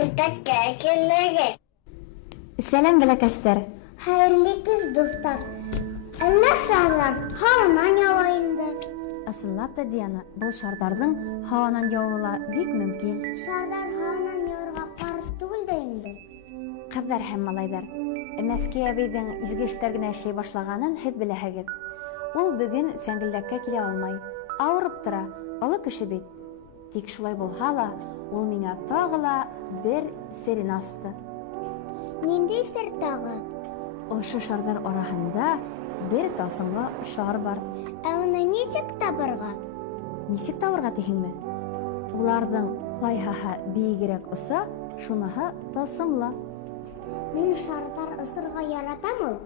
Әлбәттә, киләгә. Сәлам бәләкәстәр. Хәерле кыз дуслар. Әллә шарлар һаванан ява инде. Ысынлап та, Диана, был шардарның һаванан яуыла бик мөмкин. Шарлар һаванан яурга каршы түгел дә инде. Кызлар һәм малайҙар, Мәскәй әбейҙең изге эштәр генә эшләй башлағанын һеҙ беләһегеҙ. Ул бөгөн сәңгелдәккә килә алмай, ауырып тора, оло кеше бит. Тик шулай булһа ла, ул миңә тағы ла бер серен асты. Нинди сер тағы? Ошо шардар араһында бер тылсымлы шар бар. Ә уны нисек табырга? Нисек табырға тиһеңме? Уларҙың ҡайһыһы бейегерәк оса, шуныһы тылсымлы. Мин шардар осорға яратам ул.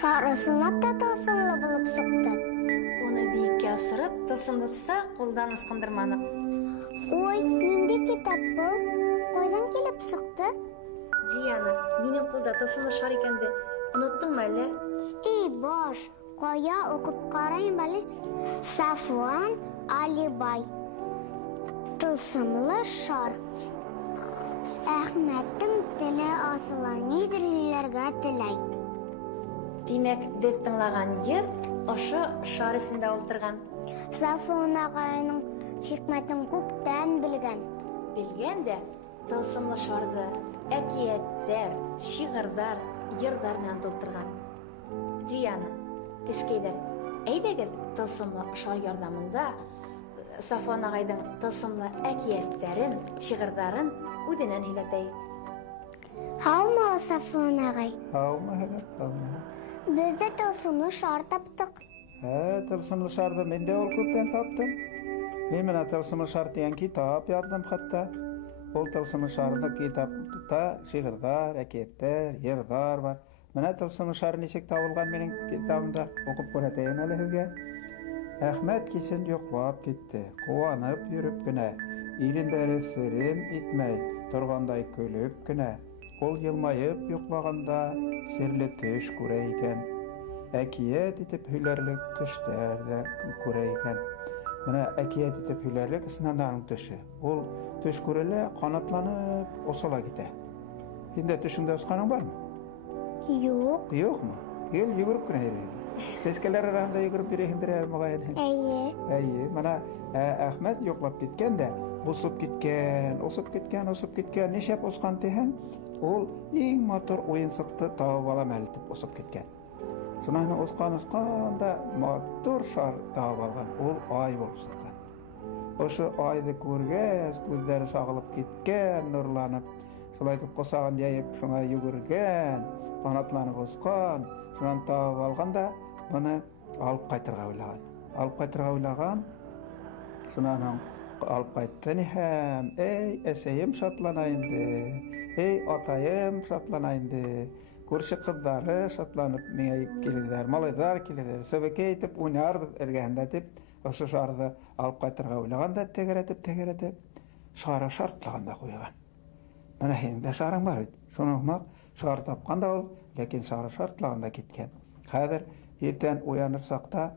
Шар ысынлап та тылсымлы булып сыҡты. Уны бейеккә асырып, тылсымлыса ҡулдан ысҡындырманыҡ. Ой, нинди китап был? Ҡайҙан килеп сыҡты? Диана, минең ҡулда тылсымлы шар икәнде оноттоңмо әллә? Эй, баш, ҡая уҡып ҡарайым әле. Сафуан Алибай. Тылсымлы шар. Әхмәттең теле асыла, ниҙер һөйләргә теләй. Димәк, беҙ тыңлаған йыр ошо шар эсендә ултырған. Сафуан ағайының хикмәтен күптән белгән. Белгән дә тылсымлы шарҙы әкиәттәр, шиғырҙар, йырҙар менән тултырған. Диана, кескәйҙәр, әйҙәгеҙ тылсымлы шар ярҙамында Сафуан ағайҙың тылсымлы әкиәттәрен, шиғырҙарын үҙенән һөйләтәйек. Һаумы, Сафуан ағай. Һаумыһығыҙ, һаумыһығыҙ. Беҙ дә тылсымлы шар таптыҡ. Тылсымлы шарҙы мин дә ул күптән таптым. Мин менә тылсымлы шар тигән китап яҙҙым хатта. Ул тылсымлы шарҙы китапта шиғырҙар, әкиәттәр, йырҙар бар. Менә тылсымлы шар нисек табылған минең китабымда уҡып күрһәтәйем әле һеҙгә. Әхмәт кисен йоҡлап китте, ҡыуанып йөрөп кенә, ирендәре серем итмәй, торғандай көлөп кенә. Ул йылмайып йоҡлағанда серле төш күрә икән. Әкиәт итеп һөйләрлек төштәр ҙә күрә икән. Менә әкиәт итеп һөйләрлек ысыннан да аның төшө. Ул төш күрелә, ҡанатланып осола китә. Һиндә төшөңдә осҡаның бармы? Юҡ. Юҡмы? Гел йүгереп кенә йөрөйһөң. Сәскәләр араһында йүгереп йөрөйһөңдөр моғайын. Эйе. Менә Әхмәт йоҡлап киткән дә, осоп киткән, нишәп осҡан тиһәң, ул иң матур уйынсыҡты табып алам әле тип осоп киткән. Шунан осҡан да матур шар табып алған. Ул ай булып сыҡҡан. Ошо айҙы күргәс, күҙҙәре сағылып киткән, нурланып, шулай итеп ҡосағын йәйеп, шуңа йүгергән, ҡанатланып осҡан. Шунан табып алған да, быны алып ҡайтырға уйлаған. Шунан алып ҡайтты ниһәм, эй, әсәйем шатлана инде, эй, атайым шатлана инде, күрше ҡыҙҙары шатланып миңә килерҙәр, малайҙар килерҙәр, сәбәкәй итеп уйнарбыҙ эргәһендә тип, ошо шарҙы алып ҡайтырға уйлаған да тәгәрәтеп, шары шартлаған да ҡуйған. Менә һинең дә шарың бар бит, шуны һымаҡ Шар тапкан да ул, ләкин шары шартлаганда киткән. Хәзер иртән уянырсак та,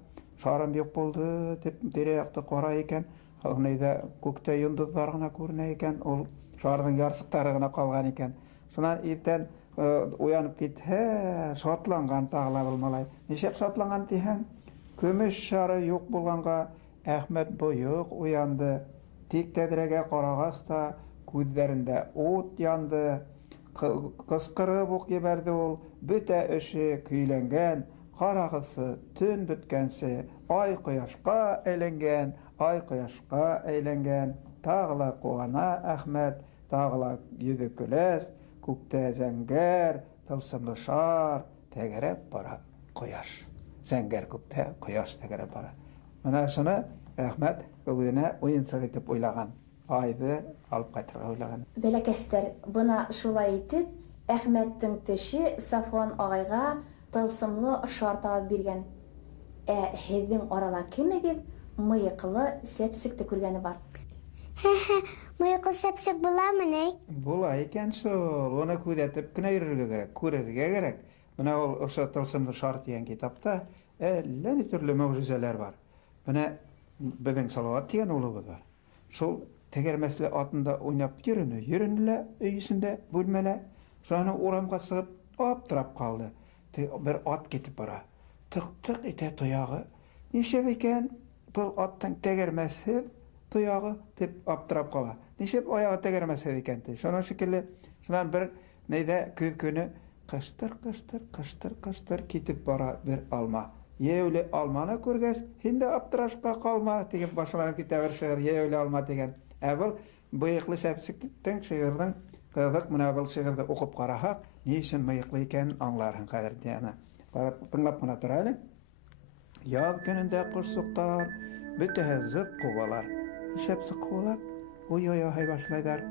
шарым юк булды дип тирә-якты карый икән. Хәзер күктә йолдызлар гына күренә икән, ул шарның ярсыктары гына калган икән. Шуннан иртән уянып китһә, шатланган тагыла бул малай. Ничек шатланган дисәң, көмеш шары юк булганга Әхмәт боек уянды. Тик тәдрәгә карагач та күзләрендә ут янды. Кыскырып ук ебәрде ул. Бөтә эше көйләнгән, карагысы төн беткәнче ай кояшка әйләнгән, ай кояшка әйләнгән. Тагыла куана Әхмәт, тагыла йөзе көләс, күктә зәңгәр, тылсымлы шар тәгәрәп бара кояш. Зәңгәр күктә кояш тәгәрәп бара. Менә шуны Әхмәт үзенә уенсык итеп уйлаган. Айды алып кайтырга уйлаган. Бәләкәстәр, бына шулай итеп, Әхмәттең төше Сафуан агайга тылсымлы шар табып биргән. Һезнең арала кемегез мыеклы сәпсекте күргәне бар? Мыеклы сәпсек буламы ни? Була икән шул. Оны күзәтеп кенә йөрергә кирәк, күрергә кирәк. Менә ул ошо тылсымлы шар дигән китапта әллә ни төрле мөгъҗизәләр бар. Менә безнең Салават дигән улыбыз бар. Шул тәгәрмәсле атында уйнап йөренелә өйсендә бүлмәлә. Шуны урамга чыгып аптырап калды. Бер ат китеп бара. Тык-тык итә тоягы. Ничек икән бу аттың тәгәрмәсе тоягы дип аптырап кала. Ничек аягы тәгәрмәсе икән ди. Шуның шикелле, шуннан бер нәйдә көз көне кыштыр китеп бара бер алма. Еүле алманы күргәс, инде аптырашка калма дигән башланып китә бер шигырь, еүле алма дигән. Әбел быеклы сәпсектең шигырьнең кызык менә бу шигырьдә укып карасак, ни өчен быеклы икән аңларһың хәзер дигән. Карап тыңлап кына тора әле. Яз көнендә кошсуктар бөтәһе зык кубалар. Ишәп зык кубалар. Ой башлайлар.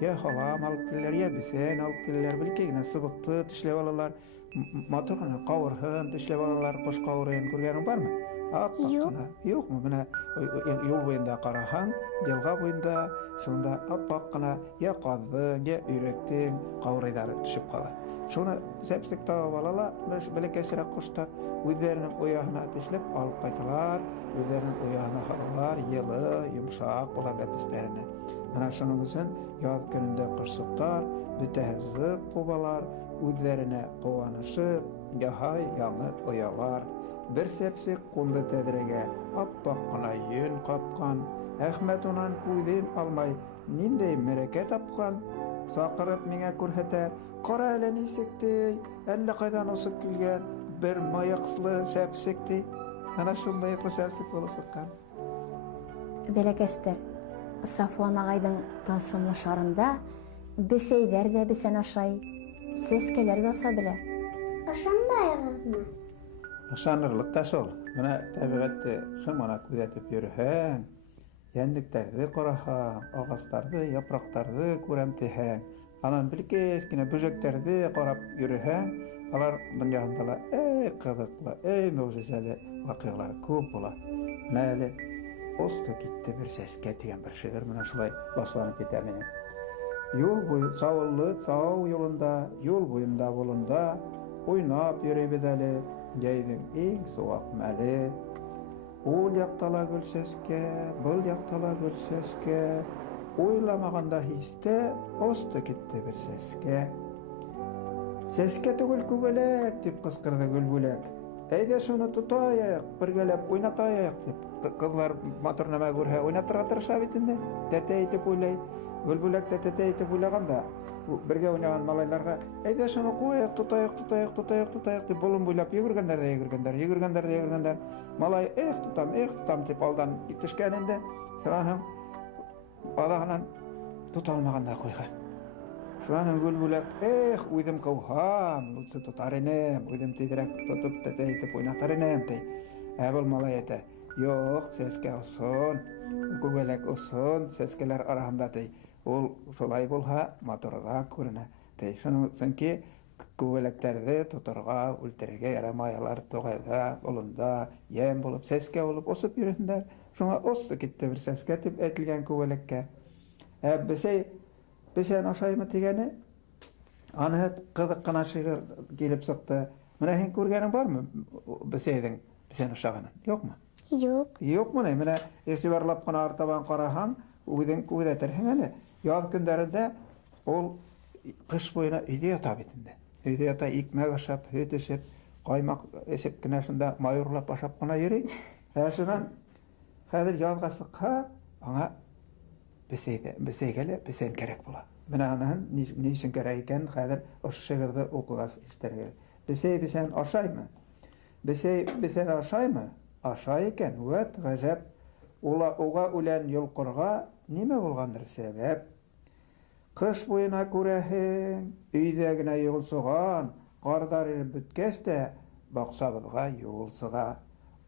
Я халам алып киләләр, я бесән алып киләләр, бәлки генә сыбыкты тешләп алалар. Матур гына кавырһын тешләп алалар, кош кавырын күргәнең бармы? Юкмы? Менә юл буенда караһаң, елга буенда, шунда аппак кына я казы, я өйрәктең кавырыйлары төшеп кала. Шуны сәпсек табып алалар, бәләкәсрәк коштар үзләренең ояһына тешләп алып кайталар, үзләренең ояһына алалар, йылы, йомшак була бәпестәренә. Менә шуның өчен яз көнендә кошсуктар бөтәһе зык кубалар, үзләренә куанышып, яһай яңы оялар. Бер сәпсек кунды тәдрәгә, аппак кына йөн капкан. Әхмәт унан күзен алмай, ниндәй мәрәкә тапкан. Сакырып миңа күрһәтә, кара әле ничек ди, әллә кайдан усып килгән бер мыеклы сәпсек ди. Ана шул мыеклы сәпсек булып чыккан. Бәләкәстәр, Сафуан агайдың тылсымлы шарында бесәйҙәр ҙә бесән ашай, сәскәләр ҙә оса белә. Ышанмайһығыҙмы? Ышанырлык та шул. Менә тәбиғәтте шымана күҙәтеп йөрөһәң, йәнлектәрҙе ҡараһаң, ағастарҙы, япраҡтарҙы күрәм тиһәң, анан бәләкәс кенә бөжәктәрҙе ҡарап йөрөһәң, алар донъяһында ла ҡыҙыҡлы, мөғжизәле ваҡиғалар күп була. Менә әле «Осто китте бер сәскә» тигән бер шиғыр менән шулай башланып китә минең. Юл буйы сауыллы тау юлында, юл буйында болында, уйнап йөрөйбеҙ әле, йәйҙең иң сыуаҡ мәле. Ул яҡтала гөл сәскә, был яҡтала гөл сәскә, уйламағанда һистә осто китте бер сәскә. Сәскә түгел күбәләк, дип ҡысҡырҙы Гөлбүләк. Әйҙә шуны тотайыҡ, бергәләп уйнатайыҡ, дип. Ҡыҙҙар матур нәмә күрһә, уйнатырға тырыша бит инде. Тәтәй итеп уйлай. Гөлбүләк тә тәтәй итеп уйлағанда, бергә уйнаған малайларға, әйҙә шуны ҡуйыҡ, тотайыҡ, дип болон буйлап йүгергәндәр. Малай, тотам, дип алдан төшкән инде. Шунан аҙағынан тота алмағанда ҡуйған. Шунан Гөлбүләк, үҙем ҡыуһам, лутсы тотар инем, үҙем тиҙерәк тотоп тәтәй итеп уйнатар инем, ти. Ә был малай әйтә, юҡ, сәскә осон, күбәләк осон, сәскәләр араһында, ти. Ул шулай булһа, матурыраҡ күренә. Сөнки күбәләктәрҙе тоторға, үлтерергә ярамай, алар тоғайҙа, олонда, йәм булып, сәскә булып осоп йөрөһөндәр. Шуңа осто китте бер сәскә тип әйтелгән күбәләккә. Бесән ашаймы тигәне? Аны кызык кына шигырь килеп сыкты. Менә һин күргәнең бармы? Бесән ошагынын. Юкмы? Юк. Юкмы? Менә игътибарлап кына артабан караһаң, үҙең күзәтерһең әле. Яз көндәрендә ул кыш буена өйдә ята бит инде. Өйдә ята, икмәк ашап, һөт эсеп, каймак эсеп кенә шунда майорлап ашап кына йөри. Шуннан хәзер язга сыкка, аңа бесәйгә кәрәк була. Менә аның ни өчен кәрәк икән, хәзер ошо шигырьне укыгас ишетергә. Бесән ашаймы? Бесән ашаймы? Ашай икән. Вәт гаҗәп. Уга үлән йолкырга нимә булгандыр сәбәп? Кыш буена күрәһең, өйдә генә юлсыган, кардар иреп беткәч тә баксабызга юл сыга.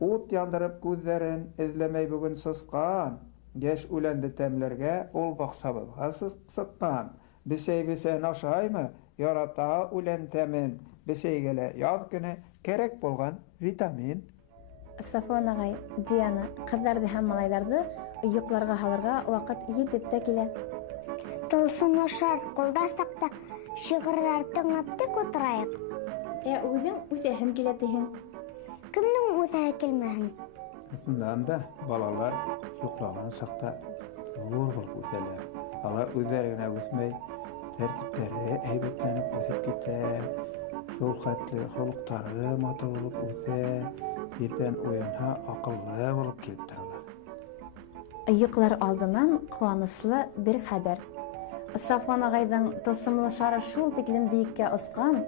Ут яндырып күзләрен эзләмәй бүген сыскан, яшь үләнде тәмләргә ул баксабызга сыккан. Бесән ашаймы? Ярата үлән тәмен, бесәйгә яз көне кәрәк булган витамин. Сафуан агай, Диана, кыздарды һәм малайларды йокларга һалырга вакыт йетеп тә килә. Тылсымлы шар кулдасак та шигырьләр тыңлап тик утырайык. Үҙең үҫәһең килә тиһең. Кемнең үҙе килмәһен? Исеннән дә балалар йоклаган сакта зур булып үҫәләр. Алар үҙләре генә үҫмәй, тәртиптәре әйбәтләнеп үҫеп китә. Шул хәтле холыктары матур булып үҫә. Иртән уянһа, акыллы булып килеп торалар. Йоклар алдынан куаныслы бер хәбәр. Сафуан агайдың тылсымлы шары шул тиклем биеккә осҡан,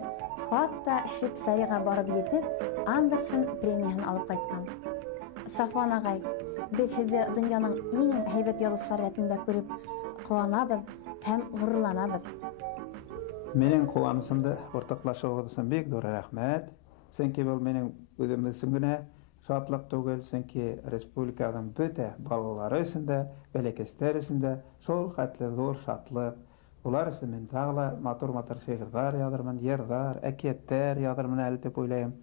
хатта Швейцарияға барып етеп, Андерсон премияһын алып ҡайткан. Сафуан агай, беҙ һеҙҙе донъяның иң һәйбәт яҙыусылар рәтендә күреп ҡыуанабыҙ һәм ғорурланабыҙ. Минең куанысымды уртаҡлашыуығыҙ өсөн бик ҙур рәхмәт. Сөнки был минең үҙем өсөн генә шатлыҡ түгел, сөнки республиканың бөтә балалары өсөн дә, бәләкәстәр өсөн дә шул хәтле ҙур шатлыҡ. Улар өсөн мин тағы матур-матур шиғырҙар яҙырмын, йырҙар, әкиәттәр яҙырмын әле тип уйлайым.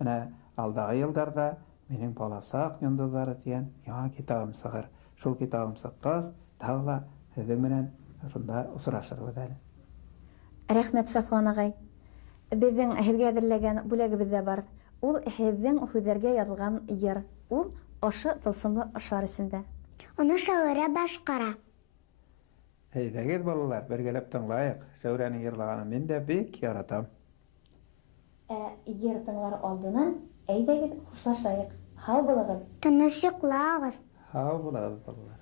Менә алдағы йылдарҙа минең баласаҡ йондоҙҙары тигән яңы китабым сығыр. Шул китабым сыҡҡас, тағы ла һеҙҙең менән шунда осрашырбыҙ әле. Рәхмәт, Сафуан агай. Беҙҙең һеҙгә әҙерләгән бүләгебеҙ дә бар. Ул һеҙҙең һүҙҙәргә яҙылған йыр. Ул ошо тылсымлы шар эсендә. Уны шағирә башҡара. Әйҙәгеҙ, балалар, бергәләп тыңлайыҡ. Шәүрәнең йырлағанын мин дә бик яратам. Йыр тыңлар алдынан әйҙәгеҙ хушлашайыҡ. Һау булығыҙ. Тыныс йоҡлағыҙ. Һау булығыҙ, балалар.